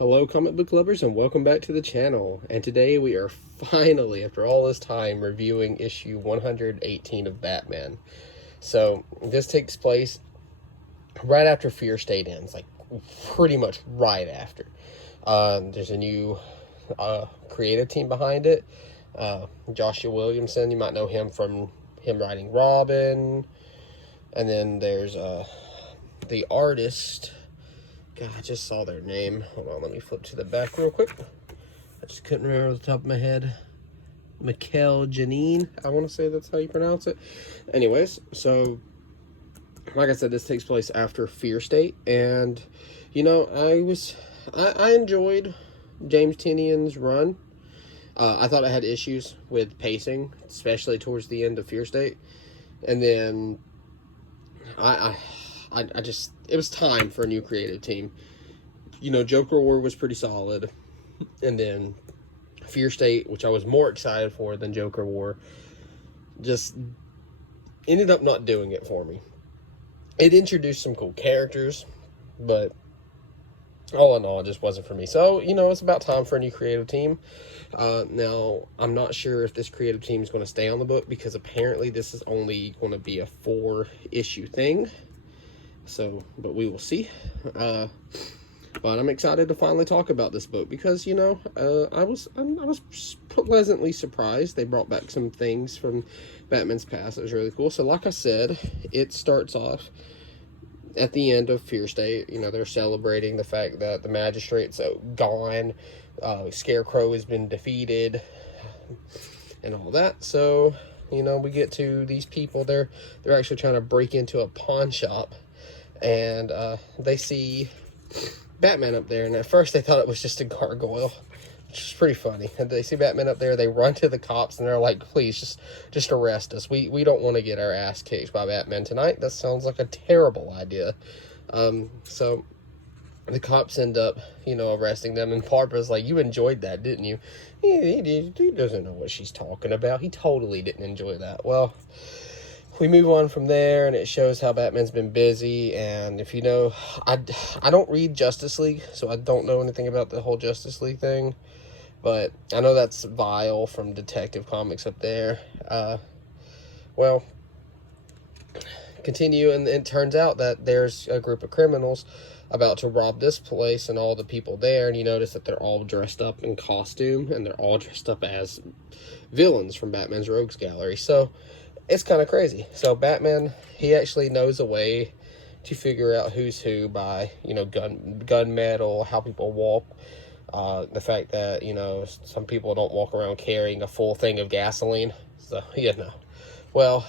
Hello comic book lovers and welcome back to the channel. And today we are finally, after all this time, reviewing issue 118 of Batman. So this takes place right after Fear State ends, like pretty much right after. There's a new creative team behind it. Joshua Williamson, you might know him from him writing Robin. And then there's the artist. God, I just saw their name. Hold on, let me flip to the back real quick. I just couldn't remember off the top of my head. Mikel Janin, I want to say that's how you pronounce it. Anyways, so like I said, this takes place after Fear State, and you know, I enjoyed James Tynion's run. I thought I had issues with pacing, especially towards the end of Fear State, and then I just, it was time for a new creative team. You know, Joker War was pretty solid. And then Fear State, which I was more excited for than Joker War, just ended up not doing it for me. It introduced some cool characters, but all in all, it just wasn't for me. So, you know, it's about time for a new creative team. Now, I'm not sure if this creative team is going to stay on the book, because apparently this is only going to be a 4-issue thing. So, but we will see. But I'm excited to finally talk about this book because, you know, I was pleasantly surprised. They brought back some things from Batman's past. It was really cool. So, like I said, it starts off at the end of Fear State. You know, they're celebrating the fact that the magistrate's gone. Scarecrow has been defeated and all that. So, you know, we get to these people. They're actually trying to break into a pawn shop. And they see Batman up there, and at first they thought it was just a gargoyle, which is pretty funny. And they see Batman up there, they run to the cops, and they're like, please, just arrest us. We don't want to get our ass kicked by Batman tonight. That sounds like a terrible idea. So the cops end up, you know, arresting them, and Barbara's like, you enjoyed that, didn't you? He doesn't know what she's talking about. He totally didn't enjoy that. Well, we move on from there, and it shows how Batman's been busy. And if you know, I don't read Justice League, so I don't know anything about the whole Justice League thing, but I know that's Vile from Detective Comics up there. Well, continue, and it turns out that there's a group of criminals about to rob this place, and all the people there, and you notice that they're all dressed up in costume, and they're all dressed up as villains from Batman's Rogues Gallery. So it's kind of crazy. So Batman, he actually knows a way to figure out who's who by, you know, gun metal, how people walk, the fact that, you know, some people don't walk around carrying a full thing of gasoline. So, you know. Well,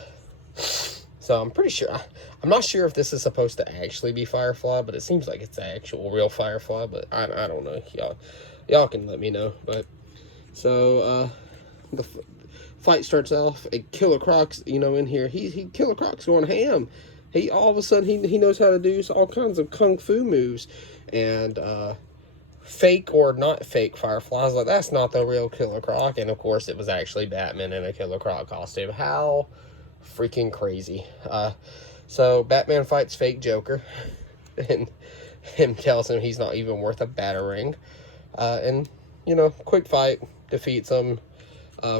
so I'm pretty sure, I'm not sure if this is supposed to actually be Firefly, but it seems like it's the actual real Firefly, but I don't know. Y'all can let me know. But, so, the fight starts off, Killer Croc's, you know, in here. Killer Croc's going ham. He all of a sudden he knows how to do all kinds of kung fu moves, and fake or not fake Fireflies, like, that's not the real Killer Croc. And of course it was actually Batman in a Killer Croc costume. How freaking crazy. So Batman fights fake Joker, and him tells him he's not even worth a batarang, and, you know, quick fight, defeats him.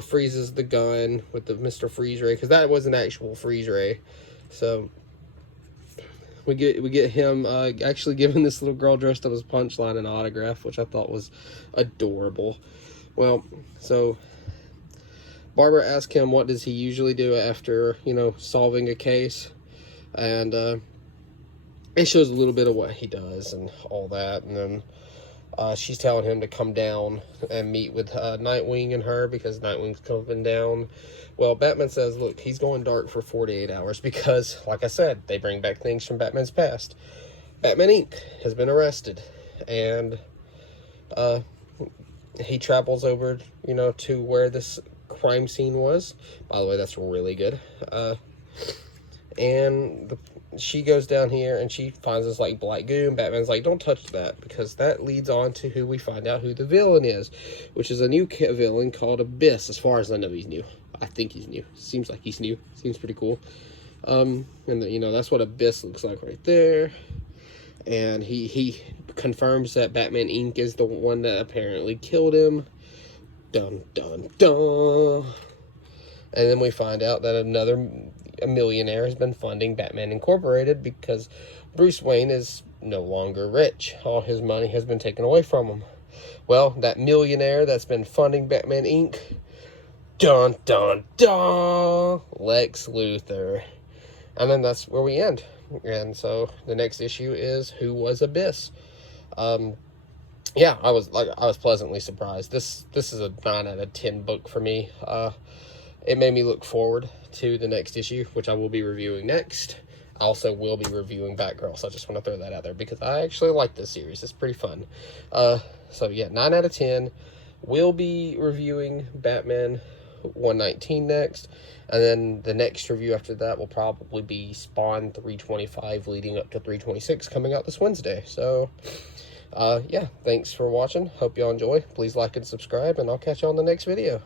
Freezes the gun with the Mr. Freeze Ray, because that was an actual freeze ray. So we get him actually giving this little girl dressed up as Punchline an autograph, which I thought was adorable. Well, so Barbara asked him what does he usually do after, you know, solving a case, and it shows a little bit of what he does and all that. And then she's telling him to come down and meet with Nightwing and her, because Nightwing's coming down. Well, Batman says, look, he's going dark for 48 hours because, like I said, they bring back things from Batman's past. Batman Inc. has been arrested, and he travels over, you know, to where this crime scene was. By the way, that's really good. And she goes down here and she finds this like black goo, and Batman's like, don't touch that, because that leads on to who we find out who the villain is, which is a new villain called Abyss. As far as I know, he's new. I think he's new. Seems like he's new. Seems pretty cool. And you know, that's what Abyss looks like right there. and he confirms that Batman Inc. is the one that apparently killed him. Dun dun dun. And then we find out that a millionaire has been funding Batman Incorporated because Bruce Wayne is no longer rich. All his money has been taken away from him. Well, that millionaire that's been funding Batman Inc., dun dun dun, Lex Luthor. And then that's where we end. And so the next issue is Who Was Abyss? Yeah, I was pleasantly surprised. This is a 9 out of 10 book for me. It made me look forward to the next issue, which I will be reviewing next. I also will be reviewing Batgirl, so I just want to throw that out there because I actually like this series. It's pretty fun. So yeah, 9 out of 10. We'll be reviewing Batman 119 next, and then the next review after that will probably be Spawn 325 leading up to 326 coming out this Wednesday. So yeah, thanks for watching. Hope y'all enjoy. Please like and subscribe, and I'll catch you on the next video.